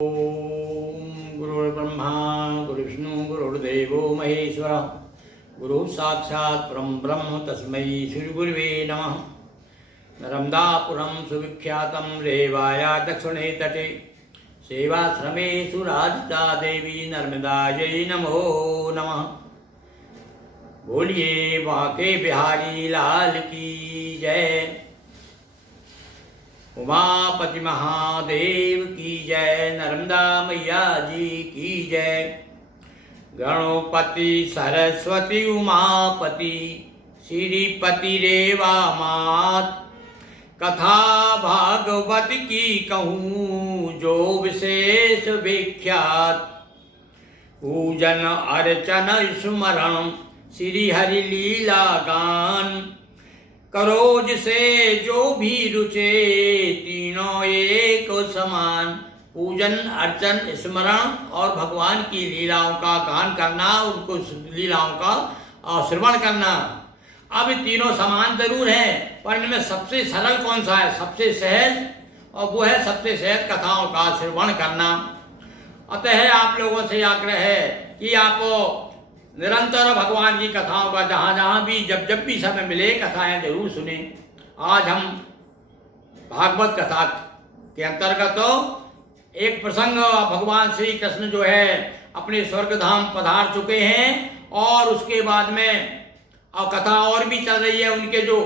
ओम गुरुर्ब्रह्मा गुरुविष्णु गुरुर्देवो महेश्वर गुरु साक्षात् परम ब्रह्म तस्मै श्री गुरुवे नमः। नर्मदापुरं सुविख्यातं रेवाया दक्षिणे तटे सेवाश्रमे सुराजिता देवी नर्मदायै नमो नमः। बोलिए बांके बिहारी लाल की जय। उमापति महादेव की जय। नर्मदा मैया जी की जय। गणपति सरस्वती उमापति श्रीपति रेवा मात। कथा भागवत की कहूँ जो विशेष विख्यात। पूजन अर्चन स्मरण श्री हरि लीला गान। करो जिसे जो भी रुचे तीनों एक समान। पूजन अर्चन स्मरण और भगवान की लीलाओं का गान करना, उनको लीलाओं का श्रवण करना। अब तीनों समान जरूर हैं, पर इनमें सबसे सरल कौन सा है, सबसे सहज, और वो है सबसे सहज कथाओं का श्रवण करना। अतः आप लोगों से आग्रह है कि आप निरंतर भगवान की कथाओं का जहाँ जहाँ भी जब भी समय मिले कथाएं जरूर सुने। आज हम भागवत कथा के अंतर्गत एक प्रसंग, भगवान श्री कृष्ण जो है अपने स्वर्गधाम पधार चुके हैं और उसके बाद में कथा और भी चल रही है। उनके जो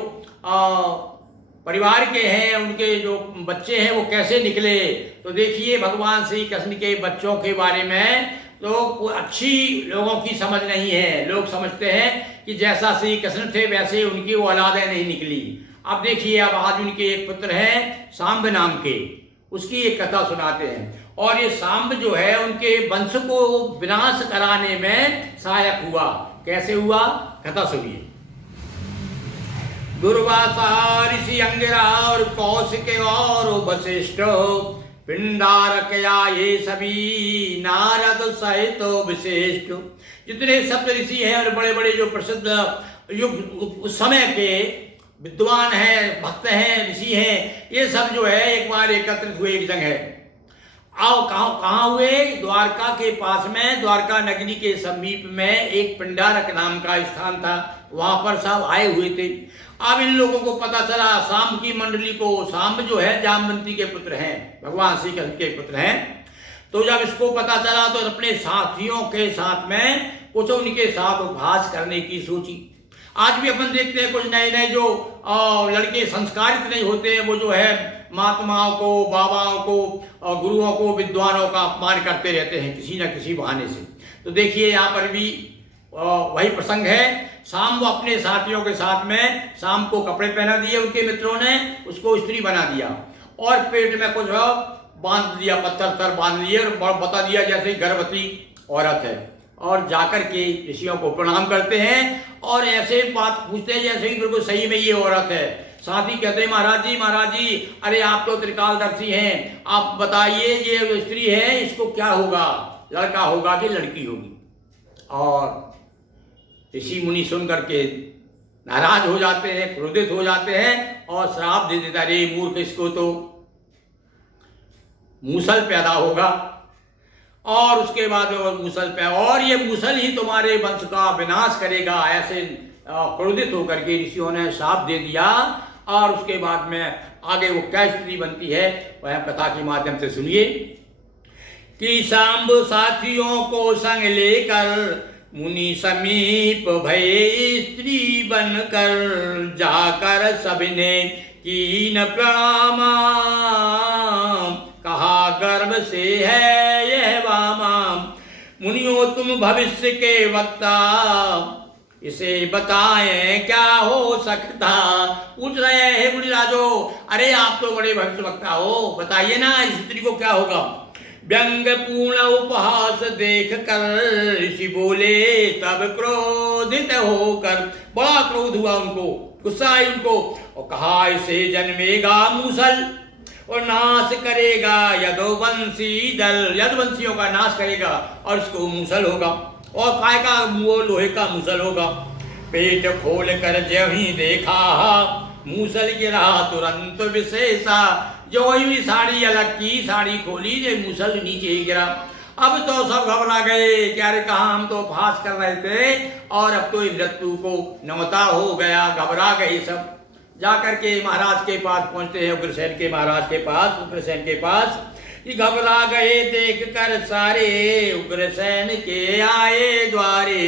परिवार के हैं, उनके जो बच्चे हैं वो कैसे निकले, तो देखिए भगवान श्री कृष्ण के बच्चों के बारे में तो अच्छी लोगों की समझ नहीं है। लोग समझते हैं कि जैसा श्री कृष्ण थे वैसे उनकी वो औलादें नहीं निकली। अब देखिए, अब आज उनके एक पुत्र हैं सांब नाम के, उसकी एक कथा सुनाते हैं। और ये सांब जो है उनके वंश को विनाश कराने में सहायक हुआ। कैसे हुआ, कथा सुनिए। दुर्वासा ऋषि अंगिरा और कौशिक और वशिष्ठ पिंडारक ये सभी नारद सहित विशिष्ट। जितने सप्त ऋषि हैं और बड़े बड़े जो प्रसिद्ध युग उस समय के विद्वान हैं, भक्त हैं, ऋषि हैं, ये सब जो है एक बार एकत्रित हुए एक जगह। आओ कहाँ हुए, द्वारका के पास में, द्वारका नगरी के समीप में एक पिंडारक नाम का स्थान था। वहां पर सब आए हुए थे। अब इन लोगों को पता चला, सांब की मंडली को, सांब जो है जामवंती के पुत्र हैं, भगवान श्री कृष्ण के पुत्र हैं। तो जब इसको पता चला तो अपने साथियों के साथ में कुछ उनके साथ उपहास करने की सोची। आज भी अपन देखते हैं कुछ नए नए जो लड़के संस्कारित नहीं होते हैं, वो जो है महात्माओं को, बाबाओं को, गुरुओं को, विद्वानों का अपमान करते रहते हैं किसी न किसी बहाने से। तो देखिए यहाँ पर भी वही प्रसंग है। शाम वो अपने साथियों के साथ में, शाम को कपड़े पहना दिए उनके मित्रों ने, उसको स्त्री बना दिया और पेट में कुछ बांध दिया, पत्थर बांध दिए और बता दिया जैसे गर्भवती औरत है। और जाकर के ऋषियों को प्रणाम करते हैं और ऐसे बात पूछते हैं जैसे ही बिल्कुल सही में ये औरत है। साथ ही कहते हैं महाराज जी, अरे आप तो त्रिकालदर्शी हैं, आप बताइए ये स्त्री है, इसको क्या होगा, लड़का होगा कि लड़की होगी। और ऋषि मुनि सुन करके नाराज हो जाते हैं, क्रोधित हो जाते हैं और श्राप दे देता, अरे मूर्ख, इसको तो मूसल पैदा होगा और उसके बाद और ये मूसल ही तुम्हारे वंश का विनाश करेगा। ऐसे क्रोधित होकर के ऋषियों ने श्राप दे दिया। और उसके बाद में आगे वो क्या स्थिति बनती है वह कथा के माध्यम से सुनिए। कि सांब साथियों को संग लेकर मुनि समीप भये स्त्री बनकर। जाकर सबने कीन प्रणाम, कहा गर्भ से है यह वामा। मुनियों तुम भविष्य के वक्ता, इसे बताएं क्या हो सकता। पूछ रहे हैं मुनिराजो, अरे आप तो बड़े भविष्य वक्ता हो, बताइए ना इस स्त्री को क्या होगा। व्यंग पूर्ण उपहास देख कर ऋषि बोले तब क्रोधित होकर। बड़ा क्रोध हुआ उनको, गुस्सा आई उनको और कहा, इसे जन्मेगा मूसल और नाश करेगा यदुवंशी दल। यदुवंशियों का नाश करेगा और इसको मूसल होगा। और काय का, वो लोहे का मूसल होगा। पेट खोल कर जब ही देखा मूसल गिरा तुरंत विशेषा। जो हुई साड़ी अलग की, साड़ी खोली, जो मूसल नीचे ही गिरा। अब तो सब घबरा गए कि अरे कहाँ, हम तो उपहास कर रहे थे और अब तो मृत्यु को न्योता हो गया। घबरा गए सब। जाकर के महाराज के पास पहुंचते हैं, उग्रसेन के महाराज के पास, उग्रसेन के पास। कि घबरा गए देख कर सारे, उग्रसेन के आए द्वारे।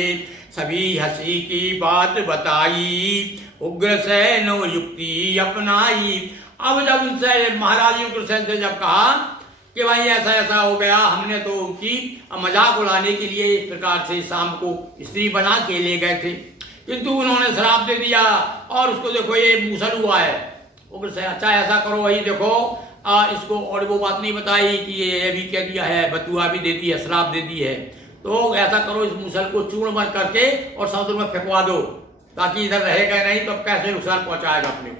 सभी हंसी की बात बताई, उग्रसेन युक्ति अपनाई। अब जब उनसे महाराज उग्रसेन से जब कहा कि भाई ऐसा ऐसा हो गया, हमने तो उनकी मजाक उड़ाने के लिए इस प्रकार से शाम को स्त्री बना के ले गए थे, किंतु उन्होंने श्राप दे दिया और उसको देखो ये मूसल हुआ है। उग्रसेन अच्छा ऐसा करो, वही देखो इसको, और वो बात नहीं बताई कि ये भी कह दिया है, बतुआ भी दे दी है, श्राप दे दी है। तो ऐसा करो, इस मूसल को चूर्ण बन करके और समुद्र में फेंकवा दो, ताकि इधर रहेगा नहीं तो कैसे नुकसान पहुंचाएगा अपने।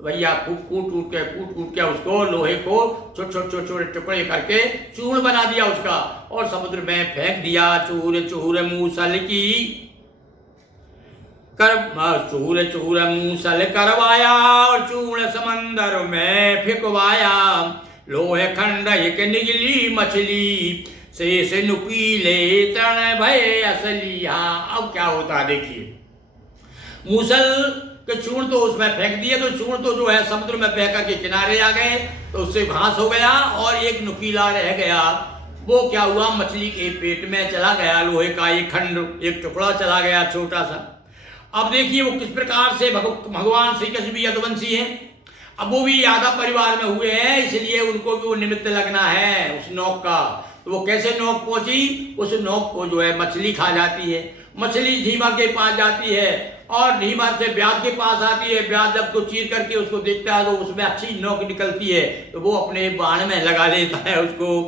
भैया कूट कूट के उसको लोहे को छोटे टुकड़े करके चूर्ण बना दिया उसका और समुद्र में फेंक दिया। चूर चूर मूसल की चूर मूसल करवाया और चूर्ण समंदर में फेंकवाया। लोहे खंड एक निगली मछली, शेष नुकीले तृण भय असली। हाँ, अब क्या होता है देखिए। मूसल के चूर्ण तो उसमें फेंक दिए, तो चूर्ण तो जो है समुद्र में बह करके किनारे आ गए, तो उससे घास हो गया और एक नुकीला रह गया। वो क्या हुआ, मछली के पेट में चला गया, लोहे का एक खंड, एक टुकड़ा चला गया छोटा सा। अब देखिए वो किस प्रकार से भगवान श्री कृष्ण भी यदुवंशी हैं। अब वो भी यादव परिवार में हुए हैं, इसलिए उनको भी वो निमित्त लगना है उस नोक का। तो वो कैसे नोक पहुंची, उस नोक को जो है मछली खा जाती है। मछली ढीमा के पास जाती है और ढीमा से ब्याध के पास आती है। ब्याध जब को चीर करके उसको देखता है तो उसमें अच्छी नोक निकलती है, तो वो अपने बाण में लगा लेता है उसको।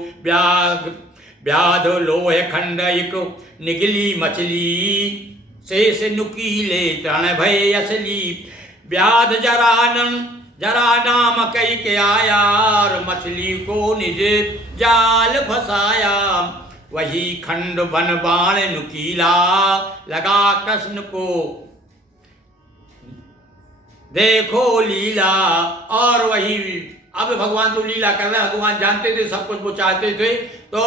ब्याध लोहे खंड एक निगली मछली, शेष नुकीले तृण भय असली। ब्याध जरा नाम कई के आया और मछली को निज जाल फसाया। वही खंड बन बाण नुकीला लगा कृष्ण को देखो लीला। और वही अब भगवान तो लीला कर रहे हैं। भगवान जानते थे सब कुछ, वो चाहते थे तो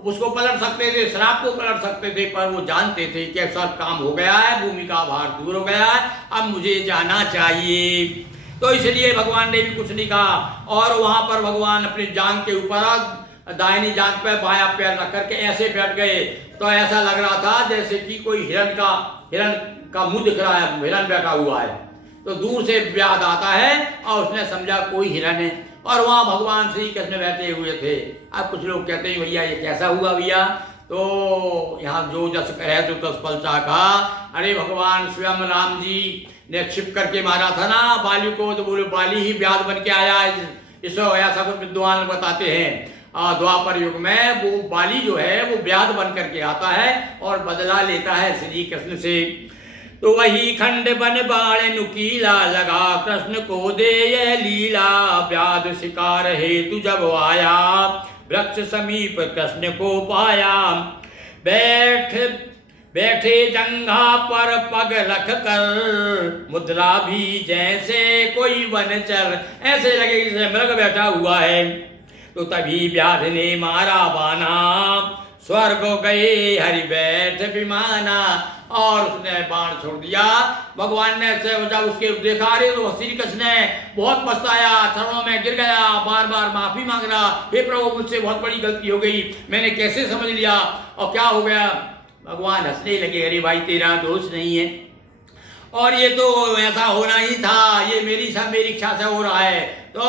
उसको पलट सकते थे, श्राप को पलट सकते थे, पर वो जानते थे कि सब काम हो गया है, भूमि का भार दूर हो गया है, अब मुझे जाना चाहिए। तो इसलिए भगवान ने भी कुछ नहीं कहा और वहां पर भगवान अपनी जांघ के ऊपर दाहिनी जांघ पे बायां पैर रख करके ऐसे बैठ गए। तो ऐसा लग रहा था जैसे कि कोई हिरण का मुंह दिख रहा है, हिरण बैठा हुआ है। तो दूर से ब्याध आता है और उसने समझा कोई हिरण है और वहां भगवान श्री कृष्ण बैठे हुए थे। अब कुछ लोग कहते हैं भैया ये कैसा हुआ भैया, तो यहाँ जो जस कहे तो तस पलचा कहा। अरे भगवान स्वयं राम जी ने छिप करके मारा था ना बाली को, तो बोले बाली ही ब्याध बन के आया। इसको ऐसा कुछ विद्वान बताते हैं। द्वापर युग में वो बाली जो है वो ब्याध बन करके आता है और बदला लेता है श्री कृष्ण से। तो वही खंड बन बाण नुकीला लगा कृष्ण को दे यह लीला। ब्याध शिकार हेतु जब आया वृक्ष समीप कृष्ण को पाया। बैठे जंघा पर पग रख कर मुद्रा भी जैसे कोई वनचर, ऐसे लगे जैसे मृग बैठा हुआ है। तो तभी व्याध ने मारा बाना स्वर्ग गए हरि बैठ विमाना। और उसने बाण छोड़ दिया। भगवान ने जब उसके देखा रे तो श्री कृष्ण ने बहुत पछताया, चरणों में गिर गया, बार बार माफी मांग रहा, हे प्रभु मुझसे बहुत बड़ी गलती हो गई, मैंने कैसे समझ लिया और क्या हो गया। भगवान हंसने लगे, अरे भाई तेरा दोष नहीं है और ये तो ऐसा होना ही था, ये मेरी इच्छा से हो रहा है। तो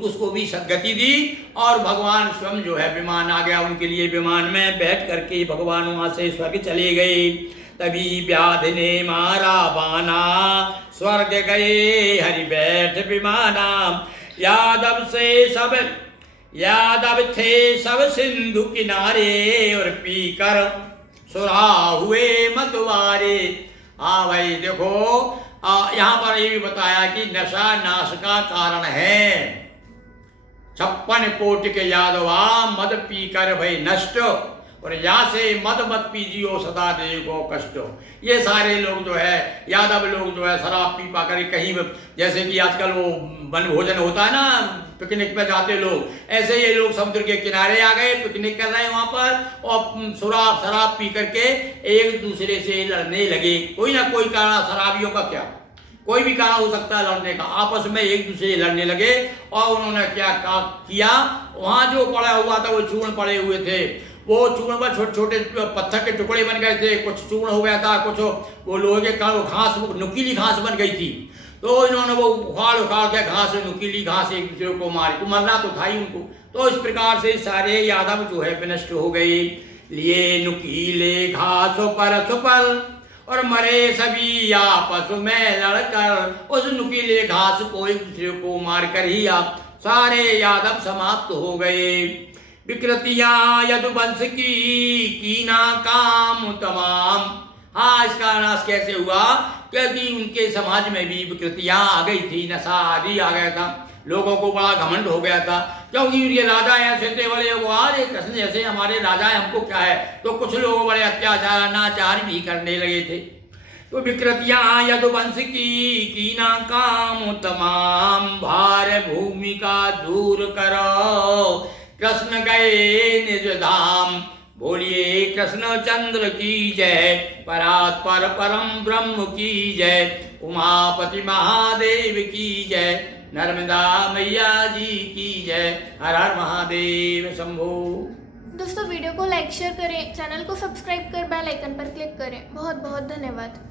उसको भी सदगति दी और भगवान स्वयं जो है विमान आ गया उनके लिए। विमान में बैठ करके भगवान वहां से स्वर्ग चले गए। तभी व्याध ने मारा बाना स्वर्ग गए हरि बैठ विमाना। यादव थे सब सिंधु किनारे और पीकर सुरा हुए मतवारे। हाँ भाई देखो, यहाँ पर ये भी बताया कि नशा नाश का कारण है। 56 कोटि के यादवा मद पीकर भई नष्ट, और या से मद मत पीजियो सदा देगो कष्ट। ये सारे लोग जो है यादव लोग जो है शराब पी पा कर कहीं, जैसे कि आजकल वो वन भोजन होता है ना, पिकनिक पे जाते लोग, ऐसे ये लोग समुद्र के किनारे आ गए, पिकनिक कर रहे हैं वहां पर, और शराब पी करके एक दूसरे से लड़ने लगे। कोई ना कोई कारण, शराबियों का क्या, कोई भी कारण हो सकता है लड़ने का, आपस में एक दूसरे से लड़ने लगे। और उन्होंने क्या किया, वहां जो पड़ा हुआ था वो चूर्ण पड़े हुए थे, वो चूर्ण पर छोटे छोटे पत्थर के टुकड़े बन गए थे, कुछ चूर्ण हो गया था, कुछ वो लोहे के घास, नुकीली घास बन गई थी। तो इन्होंने वो उखाड़ के घास, नुकीली घास एक दूसरे को मारी, तो मरना तो था ही उनको। तो इस प्रकार से सारे यादव जो है विनष्ट हो गए। लिए नुकीले घासों पर सुपल और मरे सभी आपस में लड़कर। उस नुकीले घास को एक दूसरे को मारकर ही आप सारे यादव समाप्त हो गए। विकृतियां यदुवंश की ना काम तमाम। हाँ, इसका नाश कैसे हुआ, क्योंकि उनके समाज में भी विकृतियां आ गई थी, नशा आदि आ गया था, लोगों को बड़ा घमंड हो गया था, क्योंकि उनके राजा ऐसे थे बड़े, वो अरे कृष्ण जैसे हमारे राजा है, हमको क्या है। तो कुछ लोग बड़े अत्याचार अनाचार भी करने लगे थे। तो विकृतियां यदुवंश की ना काम तमाम। भार भूमि का दूर करो कृष्ण गए निज धाम। बोलिए कृष्ण चंद्र की जय, परात्पर परम ब्रह्म की जय, उमापति महादेव की जय, नर्मदा मैया जी की जय। हर हर महादेव शंभो। दोस्तों वीडियो को लाइक शेयर करें, चैनल को सब्सक्राइब कर बेल आइकन पर क्लिक करें। बहुत बहुत धन्यवाद।